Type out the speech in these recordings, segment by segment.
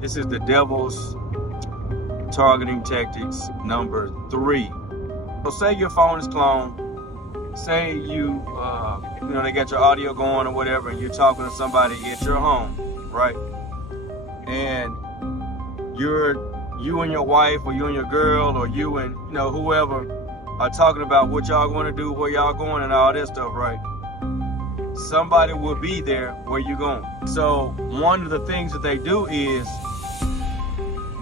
This is the devil's targeting tactics number 3. So say your phone is cloned. Say you they got your audio going or whatever, and you're talking to somebody at your home, right? And you and your wife, or you and your girl, or you and whoever are talking about what y'all going to do, where y'all going, and all that stuff, right? Somebody will be there where you're going. So one of the things that they do is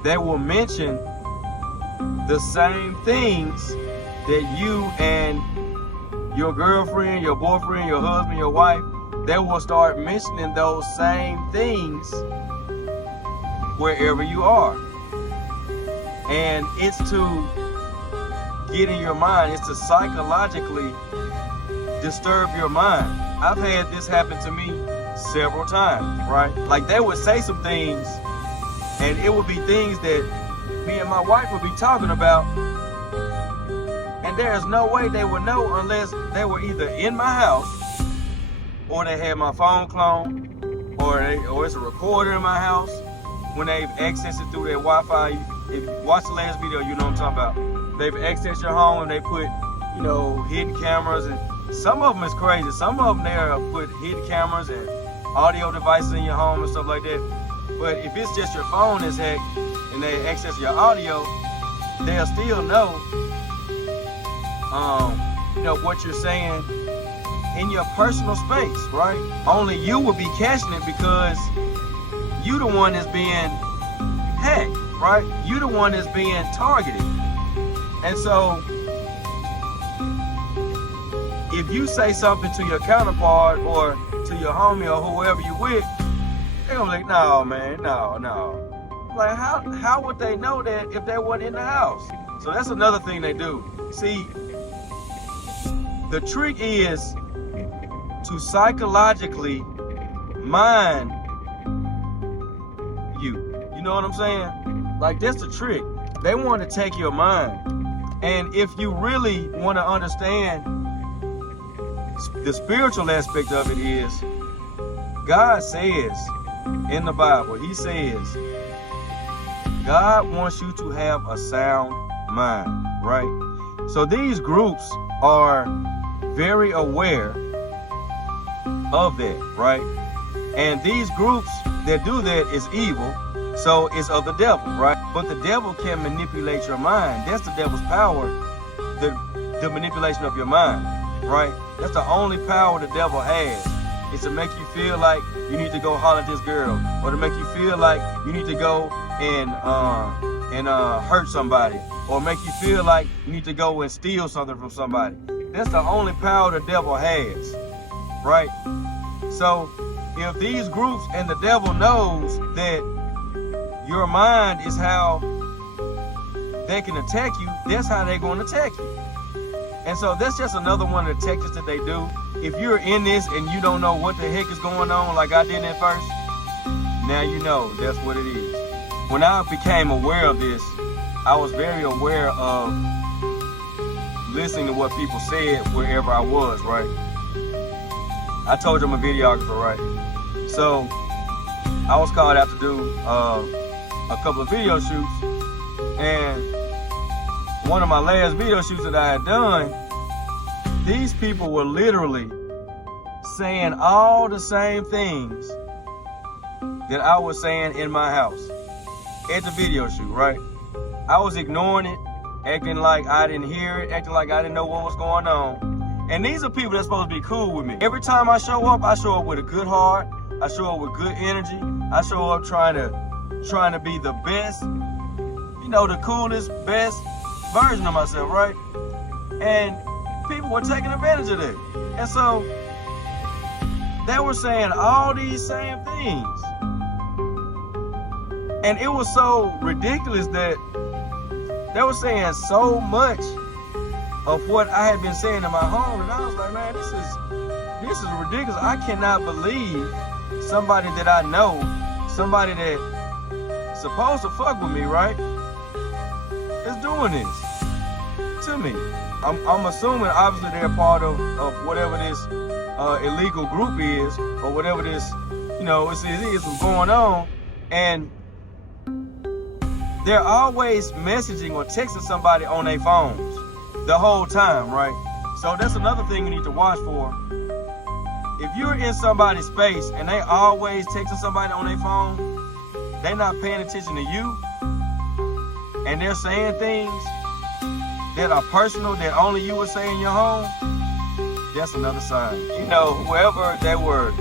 they will mention the same things that you and your girlfriend, your boyfriend, your husband, your wife, they will start mentioning those same things wherever you are. And it's to get in your mind, it's to psychologically disturb your mind. I've had this happen to me several times, right? Like they would say some things, and it would be things that me and my wife would be talking about, and there's no way they would know unless they were either in my house, or they had my phone cloned, or it's a recorder in my house. When they've accessed it through their Wi-Fi, if you watch the last video, you know what I'm talking about. They've accessed your home and they put, hidden cameras, and some of them is crazy. Some of them there put hidden cameras and audio devices in your home and stuff like that. But if it's just your phone that's hacked and they access your audio, they'll still know, what you're saying in your personal space, right? Only you will be catching it because you the one that's being hacked, right? You the one that's being targeted. And so if you say something to your counterpart or to your homie or whoever you with, they're gonna be like, no, man, no. Like, how would they know that if they weren't in the house? So that's another thing they do. See, the trick is to psychologically mine you. You know what I'm saying? Like, that's the trick. They want to take your mind. And if you really want to understand the spiritual aspect of it, is God says in the Bible, he says God wants you to have a sound mind, right? So these groups are very aware of that, right? And these groups that do that is evil, so it's of the devil, right? But the devil can manipulate your mind. That's the devil's power, the manipulation of your mind, right? That's the only power the devil has. It's to make you feel like you need to go holler at this girl, or to make you feel like you need to go and hurt somebody, or make you feel like you need to go and steal something from somebody. That's the only power the devil has, right? So if these groups and the devil knows that your mind is how they can attack you, that's how they're going to attack you. And so that's just another one of the tactics that they do. If you're in this and you don't know what the heck is going on, like I did at first, now you know that's what it is. When I became aware of this, I was very aware of listening to what people said wherever I was, right? I told you I'm a videographer, right? So I was called out to do a couple of video shoots, and one of my last video shoots that I had done, these people were literally saying all the same things that I was saying in my house at the video shoot, right? I was ignoring it, acting like I didn't hear it, acting like I didn't know what was going on. And these are people that's supposed to be cool with me. Every time I show up with a good heart. I show up with good energy. I show up trying to be the best, the coolest, best version of myself, right? And people were taking advantage of that. And so they were saying all these same things. And it was so ridiculous that they were saying so much of what I had been saying in my home, and I was like, man, this is ridiculous. I cannot believe somebody that I know, somebody that's supposed to fuck with me, right, is doing this to me. I'm assuming obviously they're part of whatever this illegal group is, or whatever this, is what's going on. And they're always messaging or texting somebody on their phones the whole time, right? So that's another thing you need to watch for. If you're in somebody's space and they always texting somebody on their phone, they're not paying attention to you, and they're saying things that are personal that only you would say in your home, that's another sign. You know, whoever they were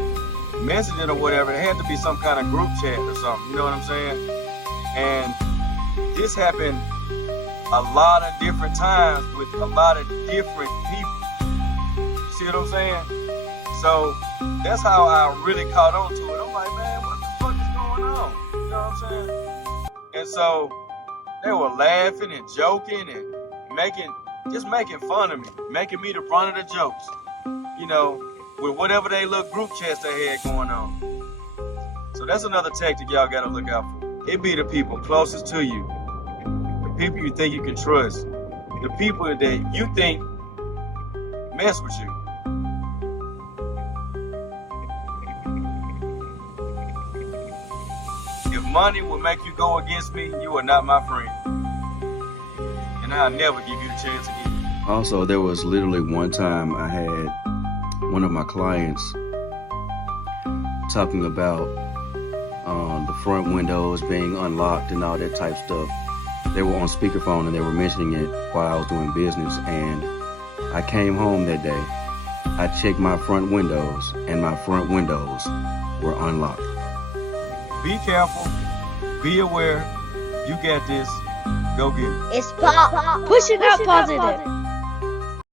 messaging or whatever, it had to be some kind of group chat or something, you know what I'm saying? And this happened a lot of different times with a lot of different people. You see what I'm saying? So that's how I really caught on to it. I'm like, man, what the fuck is going on? You know what I'm saying? And so they were laughing and joking and making fun of me, making me the brunt of the jokes, you know, with whatever they little group chats they had going on. So that's another tactic y'all gotta look out for. It be the people closest to you, the people you think you can trust, the people that you think mess with you. If money will make you go against me, you are not my friend. And I'll never give you the chance again. Also, there was literally one time I had one of my clients talking about the front windows being unlocked and all that type stuff. They were on speakerphone and they were mentioning it while I was doing business, and I came home that day. I checked my front windows and my front windows were unlocked. Be careful. Be aware. You got this. Go get it. It's pop. Push it out positive.